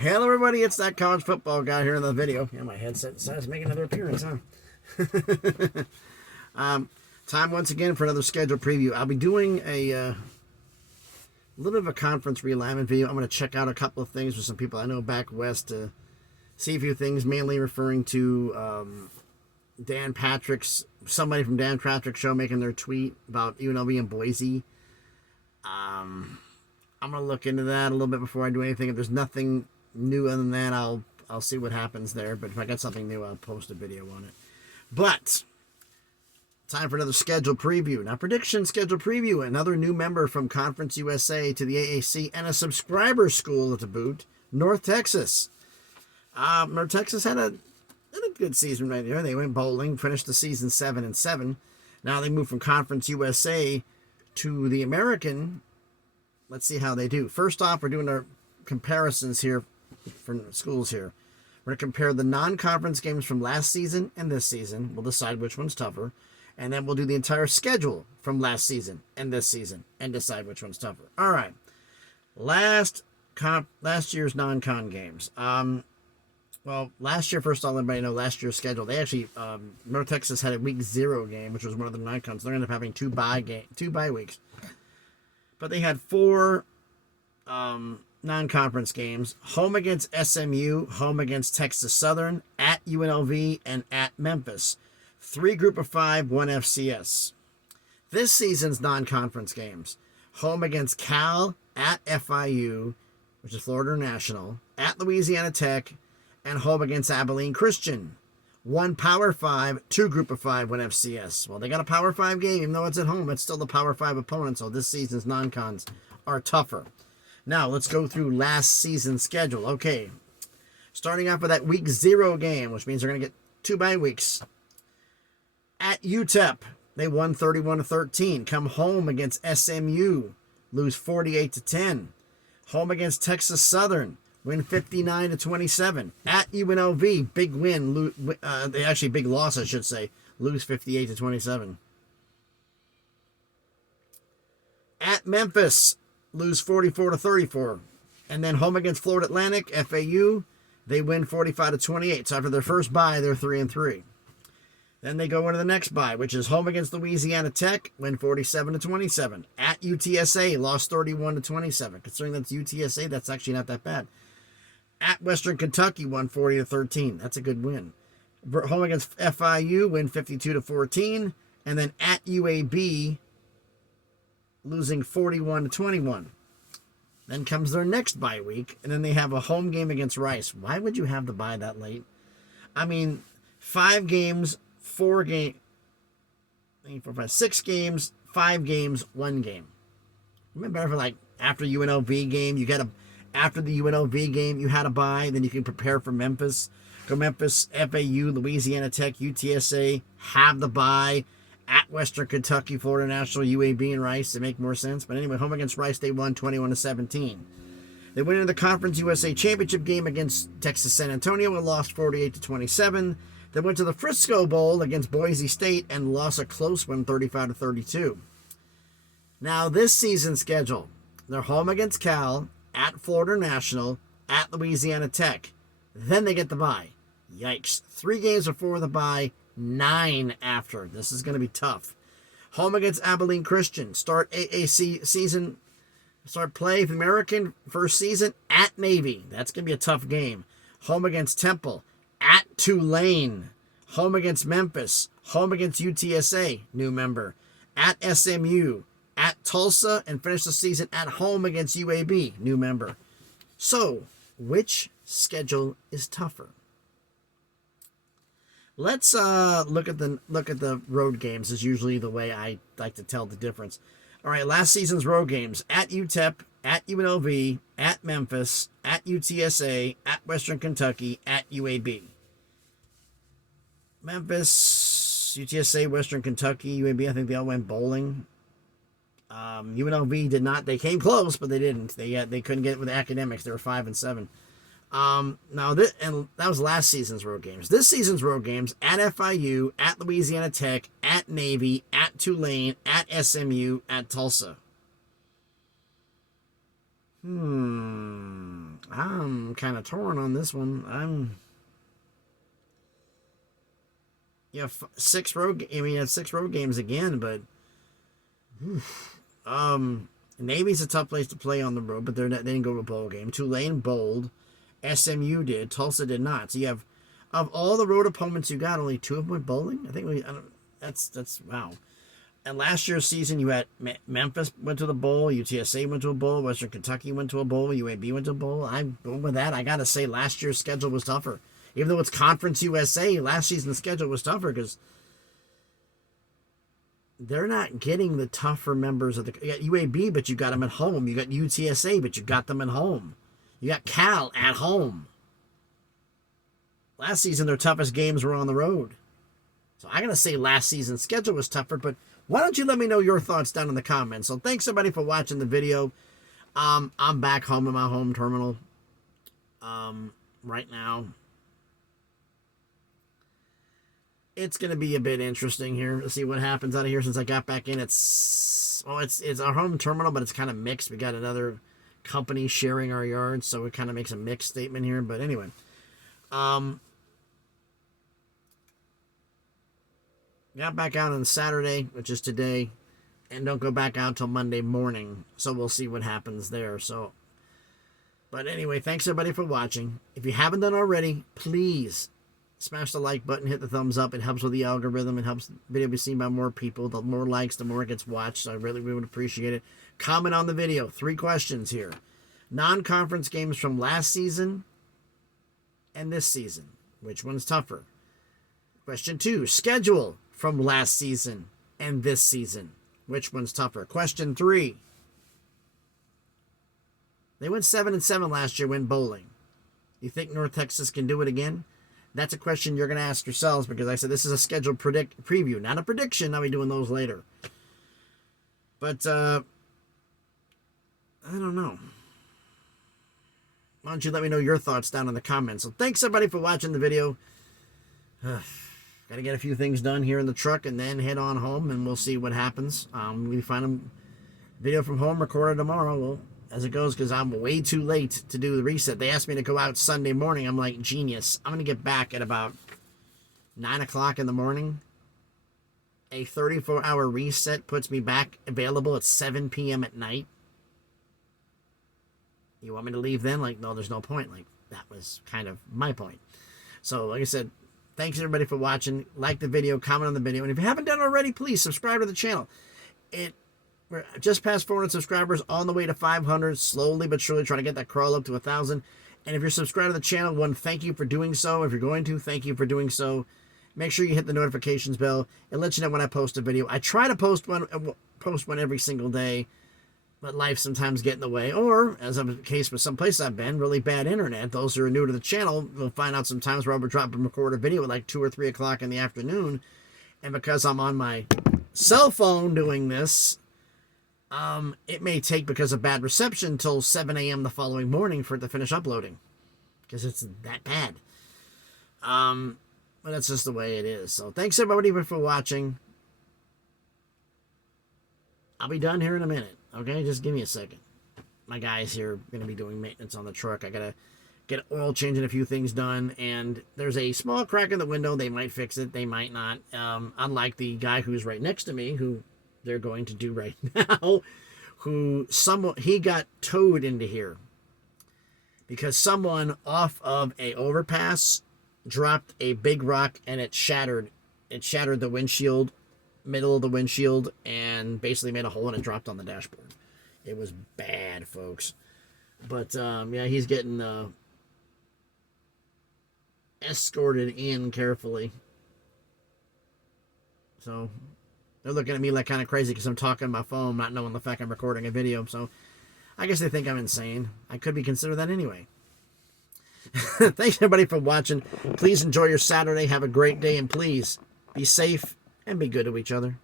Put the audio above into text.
Hello everybody, it's that college football guy here in the video. Yeah, my headset decides to make another appearance, huh? Time once again for another schedule preview. I'll be doing a little bit of a conference realignment video. I'm going to check out a couple of things with some people I know back west to see a few things, mainly referring to Dan Patrick's, somebody from Dan Patrick's show making their tweet about UNLV and Boise. I'm going to look into that a little bit before I do anything. If there's nothing new other than that, I'll see what happens there. But if I got something new, I'll post a video on it. But time for another schedule preview. Now, prediction schedule preview. Another new member from Conference USA to the AAC and a subscriber school to boot, North Texas. North Texas had a good season right there. They went bowling, finished the season 7-7. Now they moved from Conference USA to the American. Let's see how they do. First off, we're doing our comparisons here for schools here. We're going to compare the non-conference games from last season and this season. We'll decide which one's tougher. And then we'll do the entire schedule from last season and this season and decide which one's tougher. All right. Last year's non-con games. Well, last year, first of all, everybody know last year's schedule. They actually, North Texas had a week 0 game, which was one of the non-cons. They're going to end up having two bye weeks. But they had 4 non-conference games. Home against SMU, home against Texas Southern, at UNLV, and at Memphis. 3 group of 5, 1 FCS. This season's non-conference games. Home against Cal, at FIU, which is Florida National, at Louisiana Tech, and home against Abilene Christian. 1 Power 5, 2 group of 5, 1 FCS. Well, they got a Power 5 game, even though it's at home. It's still the Power 5 opponent, so this season's non-cons are tougher. Now, let's go through last season's schedule. Okay, starting off with that week 0 game, which means they're going to get 2 bye weeks. At UTEP, they won 31-13. Come home against SMU, lose 48-10. Home against Texas Southern, win 59-27. At UNLV, big win. Big loss, I should say. Lose 58-27. At Memphis, lose 44-34. And then home against Florida Atlantic, FAU, they win 45-28. So after their first bye, they're 3-3. Then they go into the next bye, which is home against Louisiana Tech, win 47-27. At UTSA, lost 31-27. Considering that's UTSA, that's actually not that bad. At Western Kentucky, won 40-13. That's a good win. Home against FIU, win 52-14. And then at UAB, losing 41-21. Then comes their next bye week, and then they have a home game against Rice. Why would you have the bye that late? I mean, 5 games, 4 games, 6 games, 5 games, 1 game. Remember, for like after UNLV game, after the UNLV game, you had a bye. Then you can prepare for Memphis. Go Memphis, FAU, Louisiana Tech, UTSA, have the bye. At Western Kentucky, Florida National, UAB, and Rice. They make more sense. But anyway, home against Rice, they won 21-17. They went into the Conference USA Championship game against Texas San Antonio and lost 48-27. They went to the Frisco Bowl against Boise State and lost a close one, 35-32. Now, this season's schedule. They're home against Cal, at Florida National, at Louisiana Tech. Then they get the bye. Yikes. 3 games before the bye, 9 after. This is going to be tough. Home against Abilene Christian. Start AAC season. Start play for the American first season at Navy. That's going to be a tough game. Home against Temple. At Tulane. Home against Memphis. Home against UTSA. New member. At SMU. At Tulsa, and finish the season at home against UAB, new member. So, which schedule is tougher? Let's look at the road games. Is usually the way I like to tell the difference. All right, last season's road games: at UTEP, at UNLV, at Memphis, at UTSA, at Western Kentucky, at UAB. Memphis, UTSA, Western Kentucky, UAB. I think they all went bowling. UNLV did not. They came close, but they didn't. They couldn't get it with academics. They were 5-7. Now that was last season's road games. This season's road games: at FIU, at Louisiana Tech, at Navy, at Tulane, at SMU, at Tulsa. I'm kind of torn on this one. You have 6 road. I mean, you have 6 road games again, but Navy's a tough place to play on the road, but they didn't go to a bowl game. Tulane bowled, SMU did, Tulsa did not. So you have, of all the road opponents you got, only 2 of them went bowling. That's wow. And last year's season, you had Memphis went to the bowl, UTSA went to a bowl, Western Kentucky went to a bowl, UAB went to a bowl. I'm going with that. I got to say, last year's schedule was tougher. Even though it's Conference USA, last season's schedule was tougher because they're not getting the tougher members of the... You got UAB, but you got them at home. You got UTSA, but you got them at home. You got Cal at home. Last season, their toughest games were on the road. So I'm going to say last season's schedule was tougher, but why don't you let me know your thoughts down in the comments. So thanks, everybody, for watching the video. I'm back home in my home terminal right now. It's going to be a bit interesting here to see what happens out of here since I got back in. It's our home terminal, but it's kind of mixed. We got another company sharing our yard, so it kind of makes a mixed statement here. But anyway, got back out on Saturday, which is today, and don't go back out till Monday morning. So we'll see what happens there. So, but anyway, thanks everybody for watching. If you haven't done already, please smash the like button, hit the thumbs up. It helps with the algorithm. It helps the video be seen by more people. The more likes, the more it gets watched. So I really would appreciate it. Comment on the video. 3 questions here. Non-conference games from last season and this season. Which one's tougher? Question 2. Schedule from last season and this season. Which one's tougher? Question 3. They went 7-7 last year, went bowling. You think North Texas can do it again? That's a question you're going to ask yourselves because I said this is a scheduled preview, not a prediction. I'll be doing those later. But, I don't know. Why don't you let me know your thoughts down in the comments. So thanks, everybody, for watching the video. Got to get a few things done here in the truck and then head on home, and we'll see what happens. We find a video from home recorded tomorrow. Well, as it goes, because I'm way too late to do the reset. They asked me to go out Sunday morning. I'm like, genius. I'm going to get back at about 9 o'clock in the morning. A 34-hour reset puts me back available at 7 p.m. at night. You want me to leave then? Like, no, there's no point. Like, that was kind of my point. So, like I said, thanks everybody for watching. Like the video, comment on the video. And if you haven't done it already, please subscribe to the channel. We're just past 400 subscribers, on the way to 500, slowly but surely trying to get that crawl up to 1,000. And if you're subscribed to the channel, one, thank you for doing so. If you're going to, thank you for doing so. Make sure you hit the notifications bell. It lets you know when I post a video. I try to post one every single day, but life sometimes get in the way. Or, as is the case with some places I've been, really bad internet. Those who are new to the channel will find out sometimes where I'll drop and record a video at like 2 or 3 o'clock in the afternoon. And because I'm on my cell phone doing this, it may take, because of bad reception, till 7 a.m. the following morning for it to finish uploading. Because it's that bad. But that's just the way it is. So thanks everybody for watching. I'll be done here in a minute. Okay, just give me a second. My guys here are going to be doing maintenance on the truck. I got to get oil change and a few things done. And there's a small crack in the window. They might fix it. They might not. Unlike the guy who's right next to me, who they're going to do right now, he got towed into here because someone off of a overpass dropped a big rock and it shattered the windshield, middle of the windshield, and basically made a hole and it dropped on the dashboard. It was bad, folks. But yeah, he's getting escorted in carefully. So they're looking at me like kind of crazy because I'm talking on my phone, not knowing the fact I'm recording a video. So I guess they think I'm insane. I could be considered that anyway. Thanks, everybody, for watching. Please enjoy your Saturday. Have a great day. And please be safe and be good to each other.